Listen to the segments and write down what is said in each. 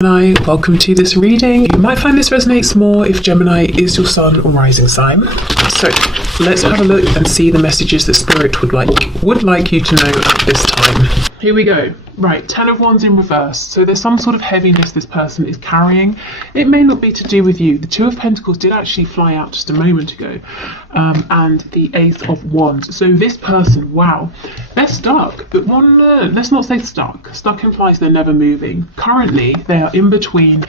Gemini, welcome to this reading. You might find this resonates more if Gemini is your sun or rising sign. So let's have a look and see the messages that Spirit would like you to know at this time. Here we go. Right, 10 of Wands in reverse. So there's some sort of heaviness this person is carrying. It may not be to do with you. The 2 of Pentacles did actually fly out just a moment ago. And the Ace of Wands. So this person, wow, they're stuck. But let's not say stuck. Stuck implies they're never moving. Currently, they are in between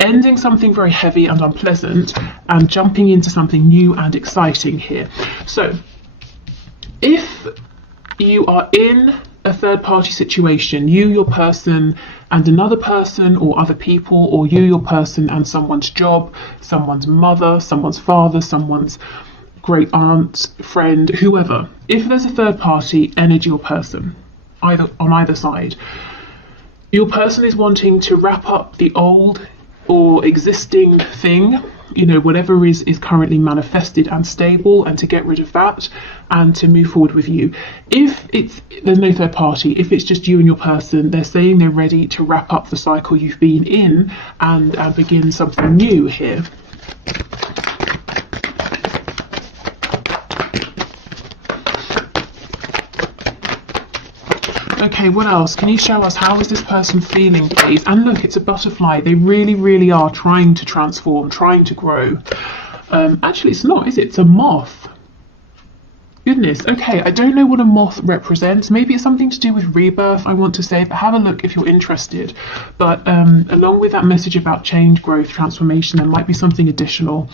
ending something very heavy and unpleasant and jumping into something new and exciting here. So if you are in a third-party situation, you, your person, and another person, or other people, or you, your person, and someone's job, someone's mother, someone's father, someone's great aunt, friend, whoever. If there's a third-party energy or person, on either side, your person is wanting to wrap up the old or existing thing, you know, whatever is currently manifested and stable, and to get rid of that and to move forward with you. If there's no third party, if it's just you and your person, they're saying they're ready to wrap up the cycle you've been in and begin something new here. Okay, what else? Can you show us how is this person feeling, please? And look, it's a butterfly. They really, really are trying to transform, trying to grow. Actually, it's not, is it? It's a moth. Goodness. Okay, I don't know what a moth represents. Maybe it's something to do with rebirth, I want to say, but have a look if you're interested. But along with that message about change, growth, transformation, there might be something additional.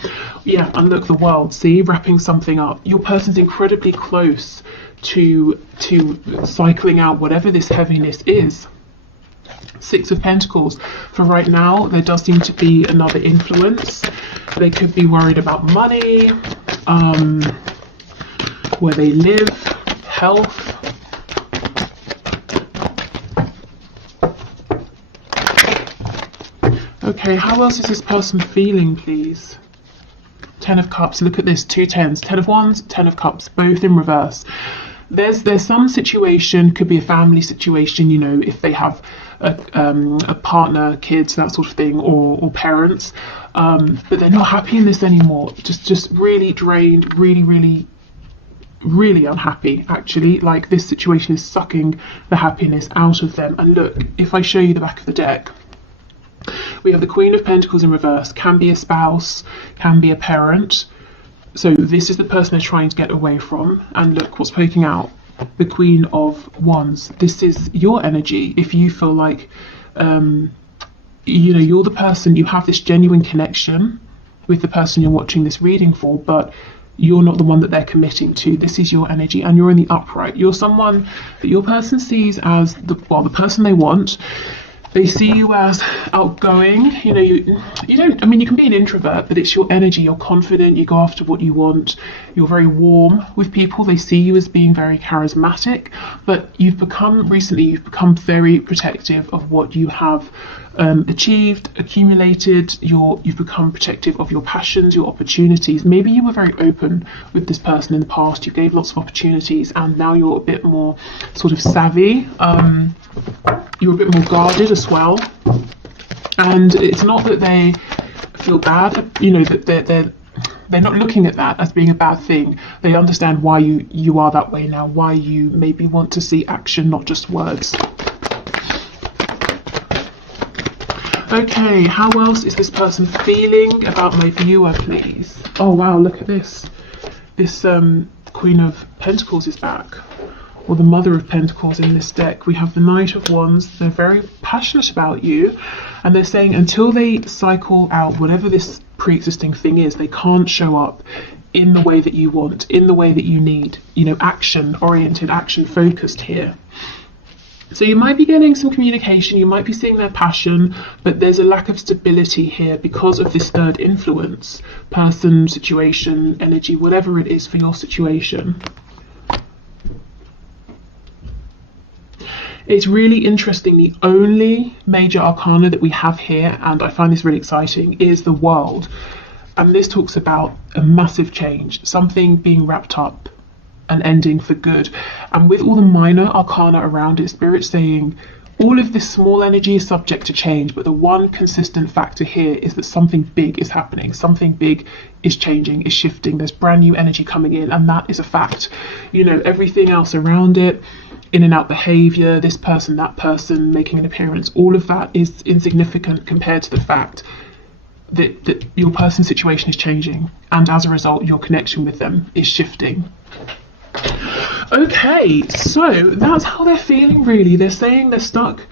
Yeah, and look, the world, see, wrapping something up. Your person's incredibly close to cycling out whatever this heaviness is. 6 of Pentacles. For right now, there does seem to be another influence. They could be worried about money, where they live, health. Okay, how else is this person feeling, please? 10 of Cups. Look at this, 2 tens. 10 of Wands, 10 of Cups, both in reverse. There's some situation, could be a family situation, you know, if they have a partner, kids, that sort of thing, or parents, but they're not happy in this anymore. Just really drained, really unhappy, actually. Like, this situation is sucking the happiness out of them. And look, if I show you the back of the deck, we have the Queen of Pentacles in reverse. Can be a spouse, can be a parent. So this is the person they're trying to get away from. And look what's poking out, the Queen of Wands. This is your energy. If you feel like, you know, you're the person, you have this genuine connection with the person you're watching this reading for, but you're not the one that they're committing to. This is your energy, and you're in the upright. You're someone that your person sees as the person they want. They see you as outgoing, you know, you don't, I mean, you can be an introvert, but it's your energy, you're confident, you go after what you want, you're very warm with people, they see you as being very charismatic, but recently you've become very protective of what you have achieved, accumulated. You've become protective of your passions, your opportunities. Maybe you were very open with this person in the past, you gave lots of opportunities, and now you're a bit more sort of savvy. You're a bit more guarded as well, and it's not that they feel bad, you know, that they're not looking at that as being a bad thing. They understand why you are that way now, why you maybe want to see action, not just words. Okay, how else is this person feeling about my viewer, please? Oh wow, look at this. This Queen of Pentacles is back, or the Mother of Pentacles in this deck. We have the Knight of Wands. They're very passionate about you, and they're saying until they cycle out whatever this pre-existing thing is, they can't show up in the way that you want, in the way that you need, you know, action oriented, action focused here. So you might be getting some communication, you might be seeing their passion, but there's a lack of stability here because of this third influence, person, situation, energy, whatever it is for your situation. It's really interesting. The only major arcana that we have here, and I find this really exciting, is the World. And this talks about a massive change, something being wrapped up, an ending for good. And with all the minor arcana around it, Spirit's saying all of this small energy is subject to change, but the one consistent factor here is that something big is happening, something big is changing, is shifting, there's brand new energy coming in, and that is a fact. You know, everything else around it, in and out behavior, this person, that person making an appearance, all of that is insignificant compared to the fact that your person's situation is changing, and as a result your connection with them is shifting. Okay, so that's how they're feeling really. They're saying they're stuck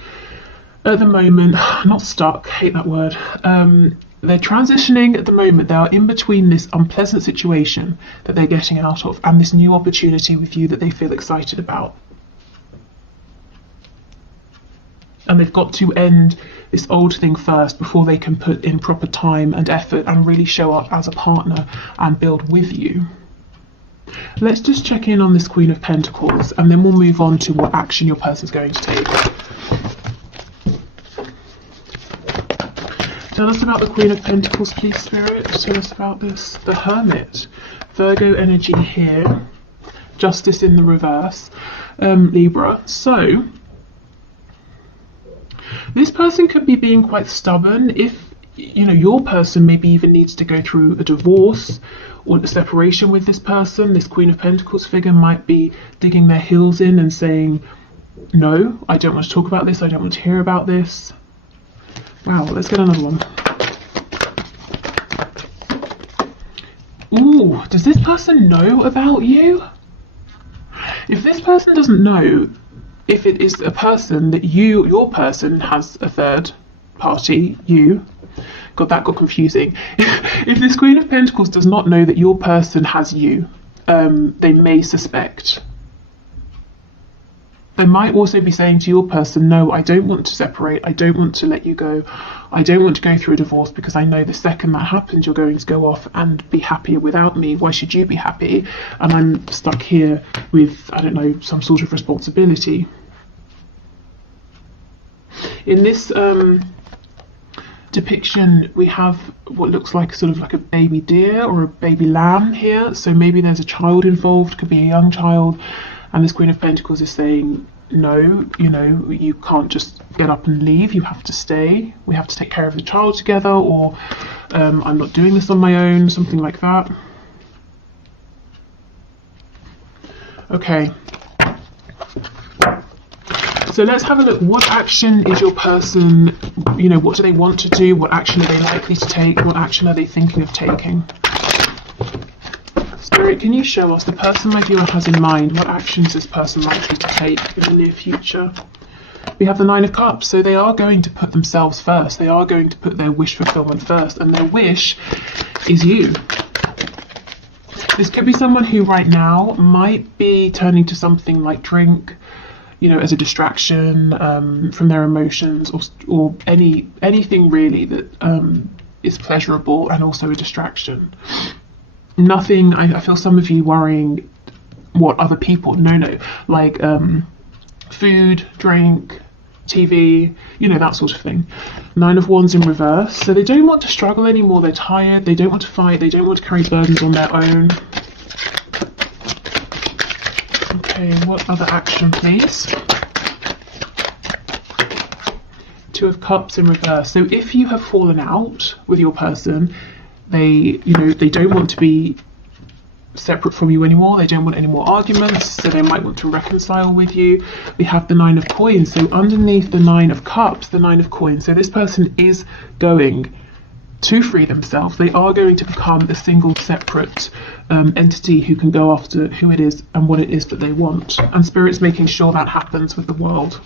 at the moment. Not stuck, hate that word. They're transitioning at the moment. They are in between this unpleasant situation that they're getting out of and this new opportunity with you that they feel excited about. And they've got to end this old thing first before they can put in proper time and effort and really show up as a partner and build with you. Let's just check in on this Queen of Pentacles, and then we'll move on to what action your person's going to take. Tell us about the Queen of Pentacles, please, Spirit. Tell us about this. The Hermit. Virgo energy here. Justice in the reverse. Libra. So, this person could be being quite stubborn. If, you know, your person maybe even needs to go through a divorce or a separation with this person, this Queen of Pentacles figure might be digging their heels in and saying, no, I don't want to talk about this, I don't want to hear about this. Wow, let's get another one. Ooh, does this person know about you? If this person doesn't know, if it is a person that your person has a third party, you, God, that got confusing. If this Queen of Pentacles does not know that your person has you, they may suspect. They might also be saying to your person, no, I don't want to separate, I don't want to let you go, I don't want to go through a divorce because I know the second that happens you're going to go off and be happier without me. Why should you be happy? And I'm stuck here with, I don't know, some sort of responsibility. In this depiction, we have what looks like sort of like a baby deer or a baby lamb here. So maybe there's a child involved, could be a young child, and this Queen of Pentacles is saying, no, you know, you can't just get up and leave, you have to stay, we have to take care of the child together, or I'm not doing this on my own, something like that. Okay. So let's have a look. What action is your person, you know, what do they want to do? What action are they likely to take? What action are they thinking of taking? Spirit, can you show us the person my viewer has in mind? What actions is this person likely to take in the near future? We have the Nine of Cups, so they are going to put themselves first. They are going to put their wish fulfillment first, and their wish is you. This could be someone who right now might be turning to something like drink, you know, as a distraction from their emotions, or anything really that is pleasurable and also a distraction. Nothing, I feel some of you worrying what other people, no, like food, drink, TV, you know, that sort of thing. Nine of Wands in reverse. So they don't want to struggle anymore, they're tired, they don't want to fight, they don't want to carry burdens on their own. Okay, what other action, please? Two of Cups in reverse. So if you have fallen out with your person, they don't want to be separate from you anymore, they don't want any more arguments, so they might want to reconcile with you. We have the Nine of Coins. So underneath the Nine of Cups, the Nine of Coins. So this person is going to free themselves. They are going to become a single separate entity who can go after who it is and what it is that they want. And Spirit's making sure that happens with the world.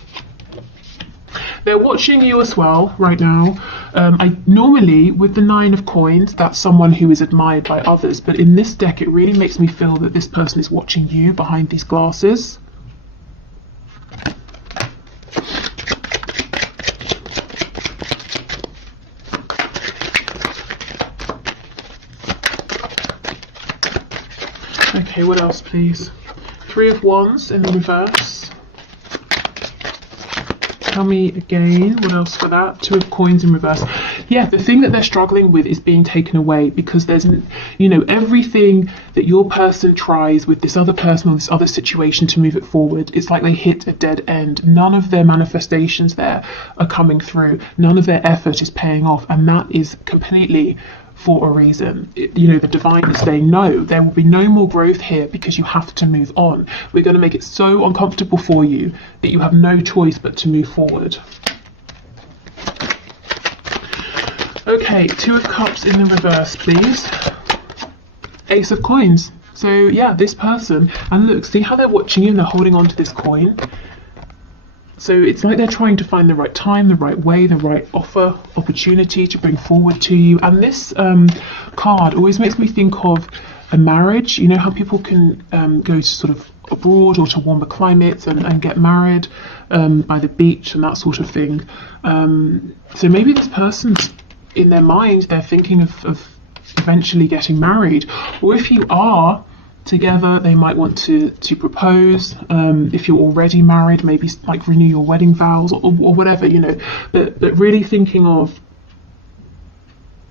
They're watching you as well right now. I normally, with the Nine of Coins, that's someone who is admired by others. But in this deck, it really makes me feel that this person is watching you behind these glasses. Okay, what else, please? Three of Wands in the reverse. Tell me again, what else for that? Two of Coins in reverse. Yeah, the thing that they're struggling with is being taken away, because there's, you know, everything that your person tries with this other person or this other situation to move it forward, it's like they hit a dead end. None of their manifestations there are coming through. None of their effort is paying off, and that is completely for a reason. You know, the divine is saying, no, there will be no more growth here because you have to move on. We're going to make it so uncomfortable for you that you have no choice but to move forward. Okay, Two of Cups in the reverse, please. Ace of Coins. So yeah, this person, and look, see how they're watching you and they're holding on to this coin. So it's like they're trying to find the right time, the right way, the right offer, opportunity to bring forward to you. And this card always makes me think of a marriage. You know how people can go to sort of abroad or to warmer climates and get married by the beach and that sort of thing. So maybe this person's, in their mind, they're thinking of eventually getting married. Or if you are together, they might want to propose. If you're already married, maybe like renew your wedding vows or whatever, you know, but really thinking of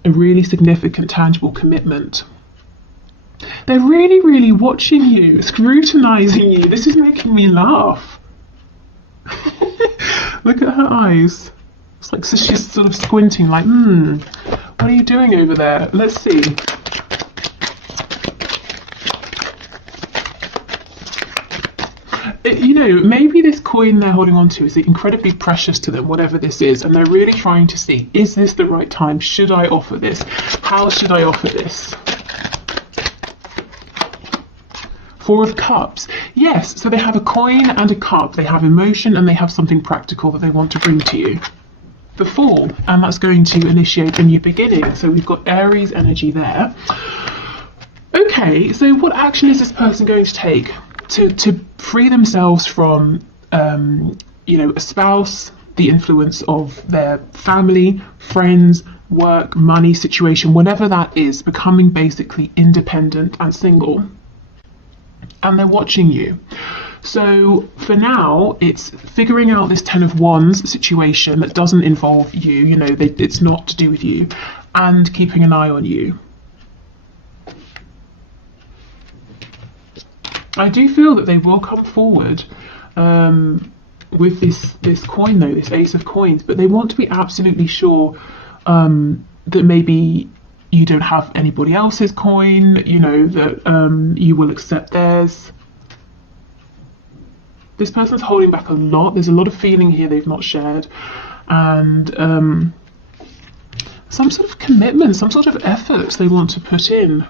a really significant, tangible commitment. They're really, really watching you, scrutinizing you. This is making me laugh. Look at her eyes. It's like, so she's sort of squinting like, what are you doing over there? Let's see. You know, maybe this coin they're holding on to is incredibly precious to them, whatever this is, and they're really trying to see, is this the right time? Should I offer this? How should I offer this? Four of Cups. Yes, so they have a coin and a cup. They have emotion and they have something practical that they want to bring to you. The Fool, and that's going to initiate a new beginning. So we've got Aries energy there. Okay, so what action is this person going to take to free themselves from, you know, a spouse, the influence of their family, friends, work, money situation, whatever that is, becoming basically independent and single? And they're watching you. So for now, it's figuring out this Ten of Wands situation that doesn't involve you, you know, it's not to do with you, and keeping an eye on you. I do feel that they will come forward with this coin though, this Ace of Coins, but they want to be absolutely sure that maybe you don't have anybody else's coin, you know, that you will accept theirs. This person's holding back a lot. There's a lot of feeling here they've not shared, and some sort of commitment, some sort of effort they want to put in.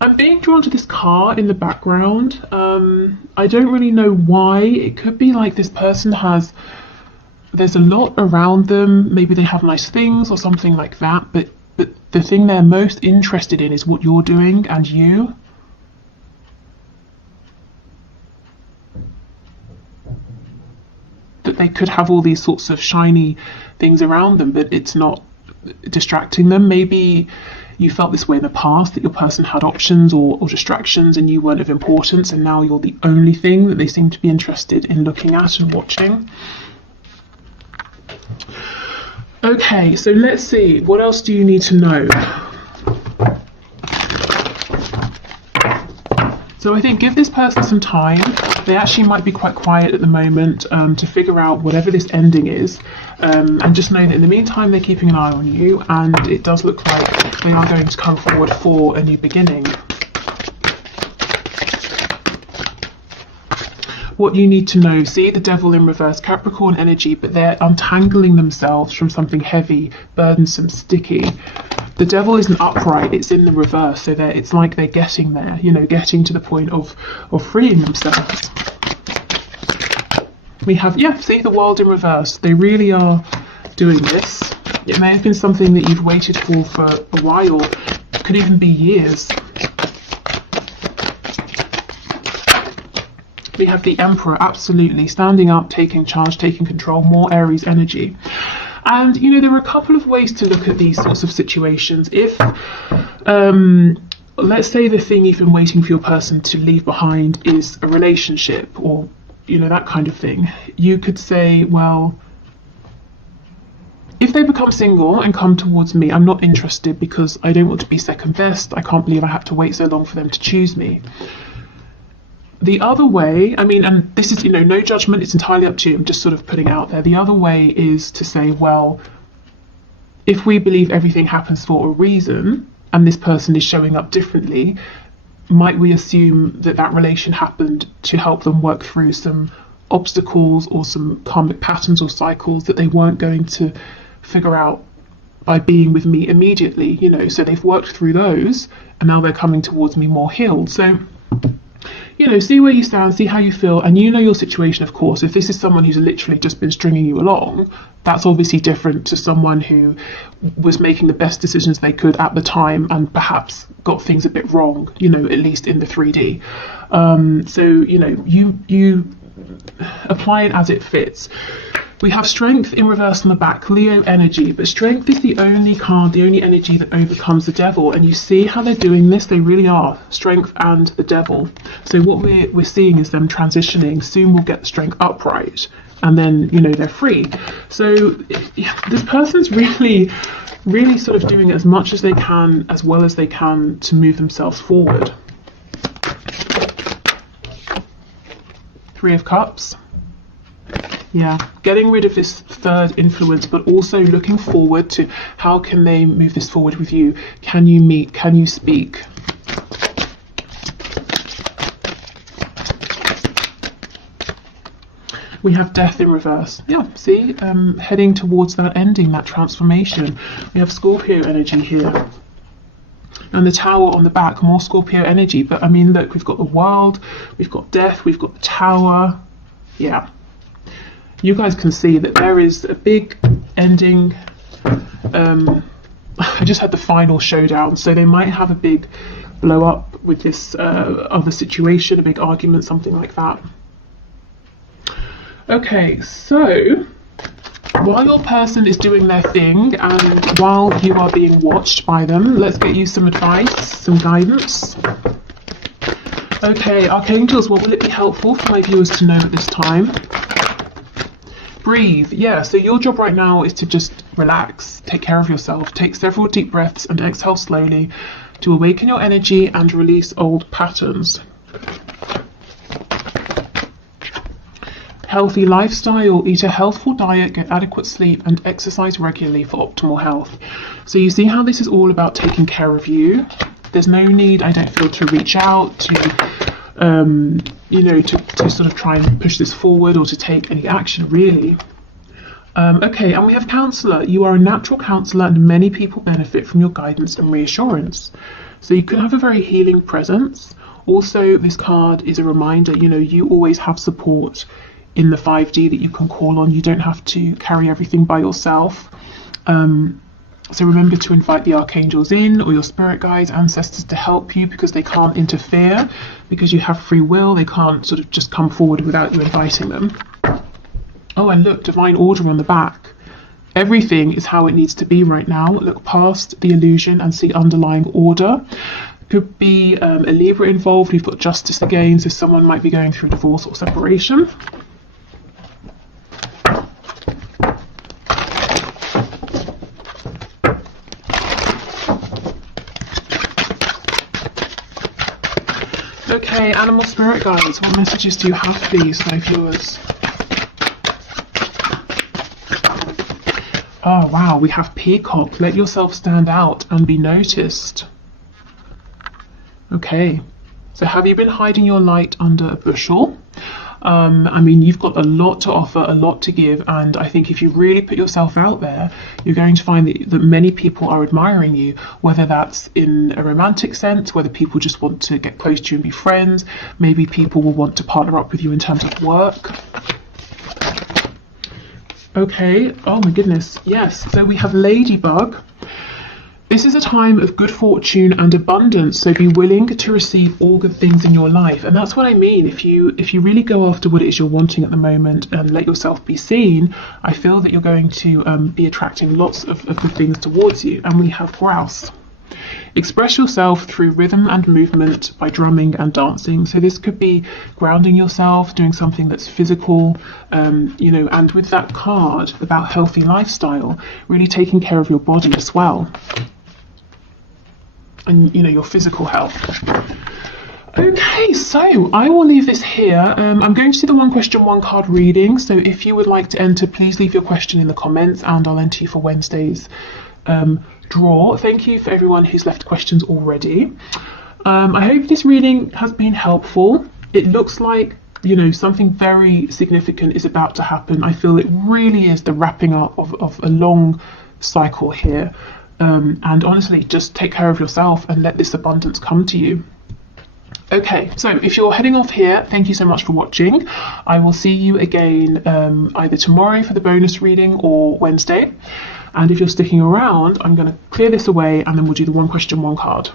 I'm being drawn to this car in the background. I don't really know why. It could be like this person there's a lot around them. Maybe they have nice things or something like that, but the thing they're most interested in is what you're doing and you. That they could have all these sorts of shiny things around them, but it's not distracting them. Maybe you felt this way in the past, that your person had options or distractions and you weren't of importance, and now you're the only thing that they seem to be interested in looking at and watching. Okay, so let's see, what else do you need to know? So I think give this person some time. They actually might be quite quiet at the moment to figure out whatever this ending is. And just know that in the meantime, they're keeping an eye on you, and it does look like they are going to come forward for a new beginning. What you need to know, see the Devil in reverse, Capricorn energy, but they're untangling themselves from something heavy, burdensome, sticky. The Devil isn't upright, it's in the reverse, so it's like they're getting there, you know, getting to the point of freeing themselves. We have, yeah, see the World in reverse. They really are doing this. It may have been something that you've waited for a while. It could even be years. We have the Emperor, absolutely, standing up, taking charge, taking control, more Aries energy. And, you know, there are a couple of ways to look at these sorts of situations. If let's say the thing you've been waiting for your person to leave behind is a relationship, or that kind of thing. You could say, well, if they become single and come towards me, I'm not interested because I don't want to be second best. I can't believe I had to wait so long for them to choose me. The other way, and this is, no judgment, it's entirely up to you. I'm just sort of putting out there. The other way is to say, well, if we believe everything happens for a reason and this person is showing up differently, might we assume that relation happened to help them work through some obstacles or some karmic patterns or cycles that they weren't going to figure out by being with me immediately, so they've worked through those and now they're coming towards me more healed. So, see where you stand, see how you feel, and your situation, of course. If this is someone who's literally just been stringing you along, that's obviously different to someone who was making the best decisions they could at the time and perhaps got things a bit wrong, at least in the 3D. So, you apply it as it fits. We have Strength in reverse on the back, Leo energy, but Strength is the only card, the only energy that overcomes the Devil. And you see how they're doing this? They really are, Strength and the Devil. So what we're seeing is them transitioning. Soon we'll get the Strength upright, and then, they're free. So this person's really, really sort of doing as much as they can, as well as they can, to move themselves forward. 3 of Cups. Yeah, getting rid of this third influence, but also looking forward to how can they move this forward with you. Can you meet? Can you speak? We have Death in reverse. Yeah, see, heading towards that ending, that transformation. We have Scorpio energy here. And the Tower on the back, more Scorpio energy. But look, we've got the World, we've got Death, we've got the Tower. Yeah. You guys can see that there is a big ending. I just had the final showdown, so they might have a big blow up with this other situation, a big argument, something like that. Okay, so while your person is doing their thing and while you are being watched by them, let's get you some advice, some guidance. Okay, Archangels, what will it be helpful for my viewers to know at this time? Breathe. Yeah, so your job right now is to just relax, take care of yourself, take several deep breaths and exhale slowly to awaken your energy and release old patterns. Healthy lifestyle, eat a healthful diet, get adequate sleep and exercise regularly for optimal health. So you see how this is all about taking care of you. There's no need, I don't feel, to reach out, to to sort of try and push this forward or to take any action, really. Okay, and we have Counselor. You are a natural counsellor and many people benefit from your guidance and reassurance. So you can have a very healing presence. Also, this card is a reminder, you always have support in the 5D that you can call on. You don't have to carry everything by yourself. So remember to invite the archangels in, or your spirit guides, ancestors, to help you, because they can't interfere, because you have free will. They can't sort of just come forward without you inviting them. Oh, and look, divine order on the back. Everything is how it needs to be right now. Look past the illusion and see underlying order. Could be a Libra involved. We've got justice again, so someone might be going through divorce or separation. Okay, animal spirit guides, what messages do you have for these, my viewers? Oh wow, we have Peacock. Let yourself stand out and be noticed. Okay, so have you been hiding your light under a bushel? You've got a lot to offer, a lot to give, and I think if you really put yourself out there, you're going to find that many people are admiring you, whether that's in a romantic sense, whether people just want to get close to you and be friends, maybe people will want to partner up with you in terms of work. Okay, oh my goodness, yes, so we have Ladybug. This is a time of good fortune and abundance, so be willing to receive all good things in your life. And that's what I mean. If you really go after what it is you're wanting at the moment and let yourself be seen, I feel that you're going to be attracting lots of good things towards you. And we have Grouse. Express yourself through rhythm and movement by drumming and dancing. So this could be grounding yourself, doing something that's physical, you know, and with that card about healthy lifestyle, really taking care of your body as well. And, you know, your physical health. Okay, so I will leave this here. I'm going to do the one question, one card reading. So if you would like to enter, please leave your question in the comments and I'll enter you for Wednesday's draw. Thank you for everyone who's left questions already. I hope this reading has been helpful. It looks like, you know, something very significant is about to happen. I feel it really is the wrapping up of a long cycle here. And honestly, just take care of yourself and let this abundance come to you. Okay, so if you're heading off here, thank you so much for watching. I will see you again either tomorrow for the bonus reading or Wednesday. And if you're sticking around, I'm going to clear this away and then we'll do the one question, one card.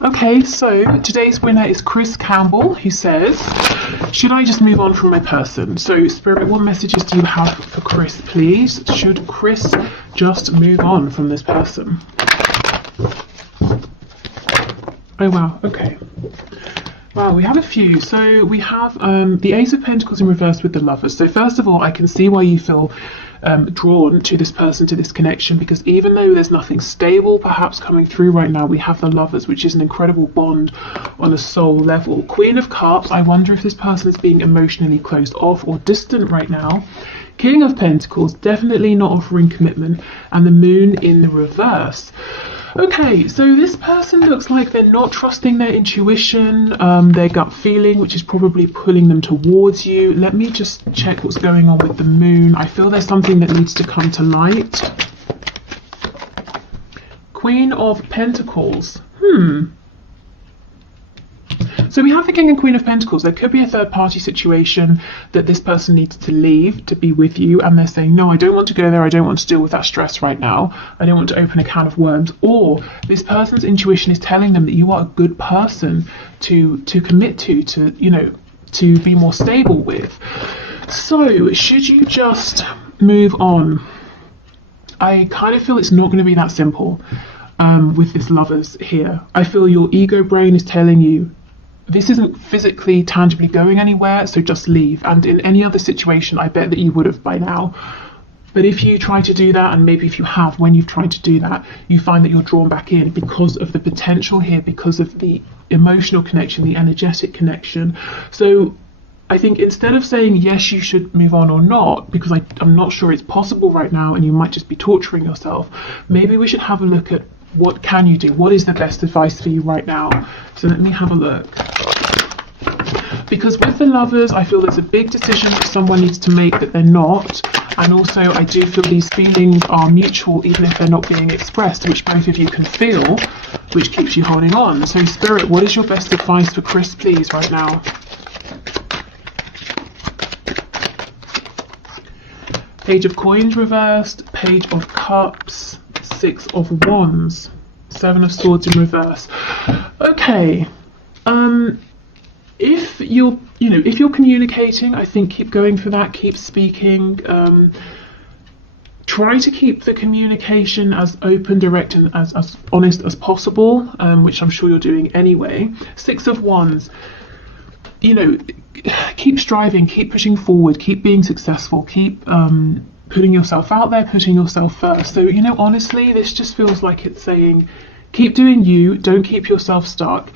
Okay, so today's winner is Chris Campbell, who says, should I just move on from my person? So Spirit, what messages do you have for Chris, please? Should Chris just move on from this person? Oh wow, okay. Wow, we have a few. So we have the Ace of Pentacles in reverse with the Lovers. So first of all, I can see why you feel drawn to this person, to this connection, because even though there's nothing stable perhaps coming through right now, we have the Lovers, which is an incredible bond on a soul level. Queen of Cups, I wonder if this person is being emotionally closed off or distant right now. King of Pentacles, definitely not offering commitment, and the Moon in the reverse. Okay, so this person looks like they're not trusting their intuition, their gut feeling, which is probably pulling them towards you. Let me just check what's going on with the Moon. I feel there's something that needs to come to light. Queen of Pentacles. So we have the King and Queen of Pentacles. There could be a third party situation that this person needs to leave to be with you, and they're saying, no, I don't want to go there, I don't want to deal with that stress right now, I don't want to open a can of worms. Or this person's intuition is telling them that you are a good person to commit to, you know, to be more stable with. So should you just move on? I kind of feel it's not going to be that simple with this Lovers here. I feel your ego brain is telling you this isn't physically, tangibly going anywhere, so just leave. And in any other situation, I bet that you would have by now. But if you try to do that, and maybe if you have, when you've tried to do that, you find that you're drawn back in because of the potential here, because of the emotional connection, the energetic connection. So I think instead of saying, yes, you should move on or not, because I'm not sure it's possible right now, and you might just be torturing yourself, maybe we should have a look at what can you do? What is the best advice for you right now? So let me have a look. Because with the Lovers, I feel there's a big decision that someone needs to make that they're not. And also I do feel these feelings are mutual, even if they're not being expressed, which both of you can feel, which keeps you holding on. So Spirit, what is your best advice for Chris, please, right now? Page of Coins reversed, Page of Cups, Six of Wands, Seven of Swords in reverse. Okay, if you're communicating, I think keep going for that, keep speaking. Try to keep the communication as open, direct, and as honest as possible, which I'm sure you're doing anyway. Six of Wands, you know, keep striving, keep pushing forward, keep being successful, keep putting yourself out there, putting yourself first. So, you know, honestly, this just feels like it's saying, keep doing you, don't keep yourself stuck.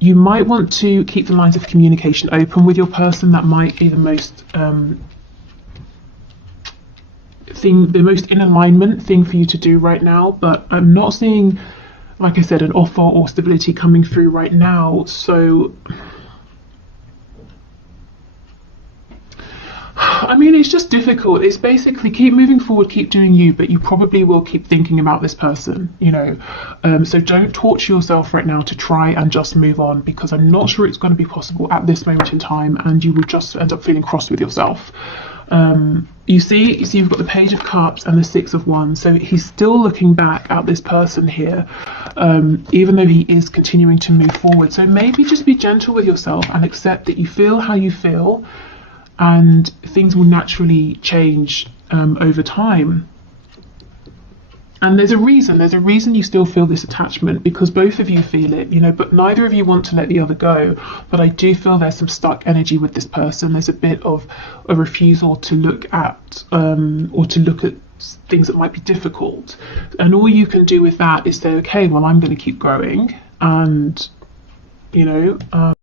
You might want to keep the lines of communication open with your person. That might be the most the most in alignment thing for you to do right now. But I'm not seeing, like I said, an offer or stability coming through right now. So I mean, it's just difficult. It's basically keep moving forward, keep doing you, but you probably will keep thinking about this person, you know. So don't torture yourself right now to try and just move on, because I'm not sure it's going to be possible at this moment in time, and you will just end up feeling cross with yourself. You see you've got the Page of Cups and the Six of Wands, so he's still looking back at this person here, even though he is continuing to move forward. So maybe just be gentle with yourself and accept that you feel how you feel, and things will naturally change over time. And there's a reason you still feel this attachment, because both of you feel it, you know, but neither of you want to let the other go. But I do feel there's some stuck energy with this person. There's a bit of a refusal to look at things that might be difficult. And all you can do with that is say, okay, well, I'm going to keep growing, and, you know,